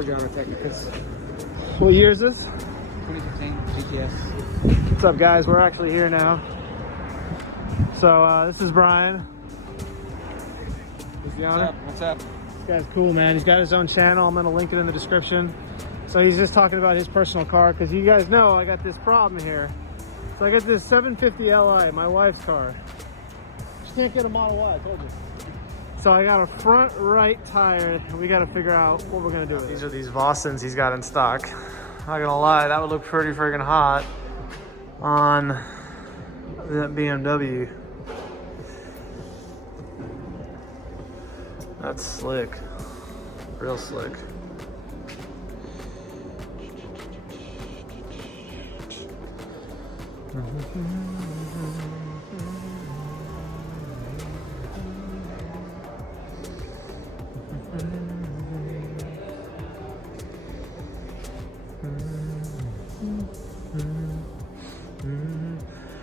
4-gyro Technicas. What year is this? 2015 GTS. What's up, guys? We're actually here now. So this is Brian. He's the owner. What's up? This guy's cool, man. He's got his own channel. I'm gonna link it in the description. So he's just talking about his personal car because you guys know I got this problem here. So I got this 750Li, my wife's car. Just can't get a Model Y, I told you. So I got a front right tire, and we got to figure out what we're gonna do with it. These are these Vossens he's got in stock. Not gonna lie, that would look pretty friggin' hot on that BMW. That's slick, real slick.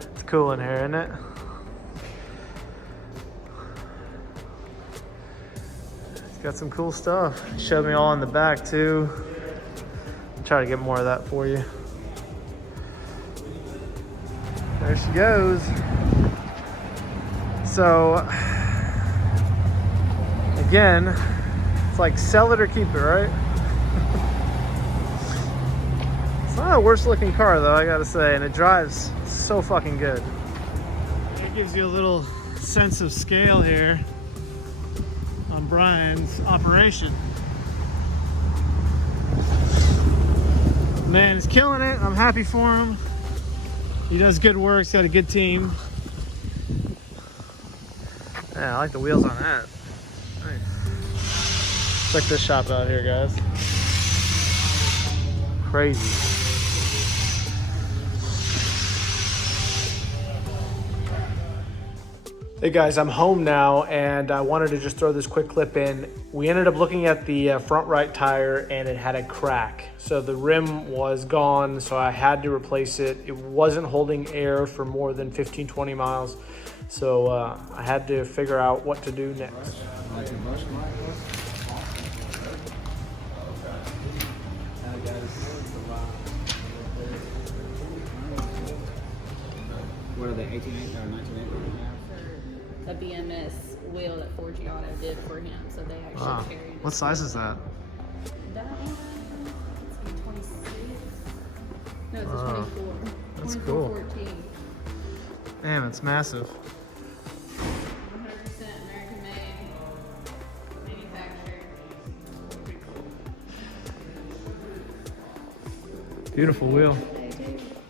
It's cool in here, isn't it? It's got some cool stuff. He showed me all in the back too. I'll try to get more of that for you. There she goes. So, again, it's like sell it or keep it, right? It's not a worst looking car though, I gotta say, and it drives so fucking good. It gives you a little sense of scale here on Brian's operation. Man, he's killing it. I'm happy for him. He does good work. He's got a good team. Yeah, I like the wheels on that. Nice. Check this shop out here, guys. Crazy. Hey guys, I'm home now and I wanted to just throw this quick clip in. We ended up looking at the front right tire and it had a crack. So the rim was gone, so I had to replace it. It wasn't holding air for more than 15-20 miles. So I had to figure out what to do next. What are they, 18.8 or 19.8? A BMS wheel that 4G Auto did for him, so they actually carried it. What size is that? That one, it's a 26. No, it's a 24. That's 24, cool. 14. Damn, it's massive. 100% American made, manufactured. Beautiful wheel.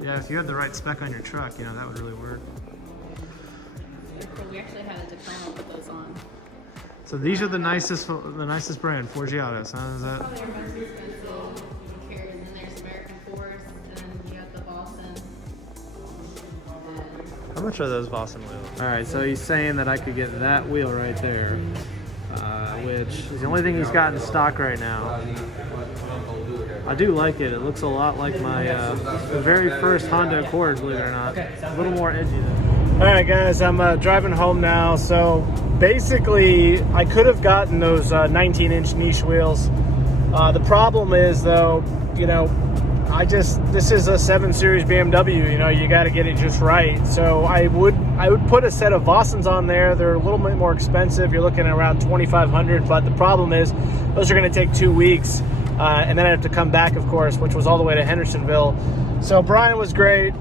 Yeah, if you had the right spec on your truck, you know, that would really work. We actually had a Tacoma with those on. So these are the nicest brand, 4G Autos, huh? Is that? Probably our most expensive carriers. And then there's American Force, and you got the Vossen. How much are those Vossen wheels? All right, so he's saying that I could get that wheel right there, which is the only thing he's got in stock right now. I do like it. It looks a lot like my very first Honda Accord, believe it or not. A little more edgy though. All right, guys, I'm driving home now. So basically, I could have gotten those 19-inch niche wheels. The problem is, though, you know, this is a 7 Series BMW. You know, you got to get it just right. So I would put a set of Vossens on there. They're a little bit more expensive. You're looking at around $2,500. But the problem is, those are going to take 2 weeks. And then I have to come back, of course, which was all the way to Hendersonville. So Brian was great.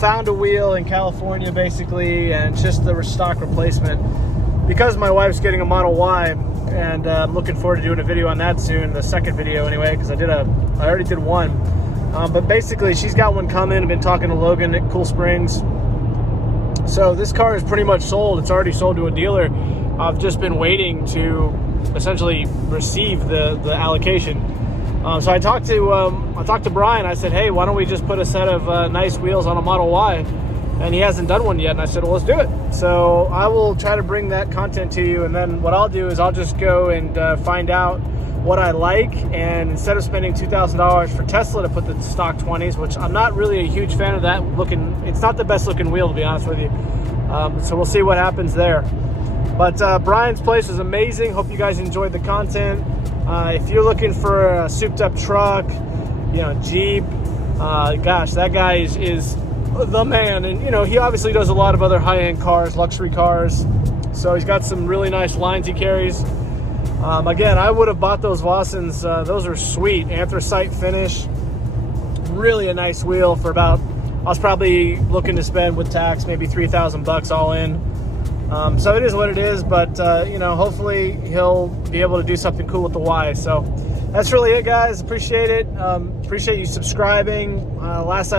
Found a wheel in California, basically, and just the stock replacement. Because my wife's getting a Model Y, and I'm looking forward to doing a video on that soon, the second video anyway, because I already did one. But basically, she's got one coming. I've been talking to Logan at Cool Springs. So this car is pretty much sold. It's already sold to a dealer. I've just been waiting to essentially receive the allocation. So I talked to Brian. I said, hey, why don't we just put a set of nice wheels on a Model Y? And he hasn't done one yet. And I said, well, let's do it. So I will try to bring that content to you. And then what I'll do is I'll just go and find out what I like. And instead of spending $2,000 for Tesla to put the stock 20s, which I'm not really a huge fan of that looking, it's not the best looking wheel, to be honest with you. So we'll see what happens there. But Brian's place is amazing. Hope you guys enjoyed the content. If you're looking for a souped up truck, you know, Jeep, gosh, that guy is the man. And, you know, he obviously does a lot of other high-end cars, luxury cars. So he's got some really nice lines he carries. Again, I would have bought those Vossens. Those are sweet, anthracite finish. Really a nice wheel for about, I was probably looking to spend with tax maybe $3,000 all in. So it is what it is, but you know, hopefully he'll be able to do something cool with the Y. So that's really it, guys. Appreciate it. Appreciate you subscribing. Last I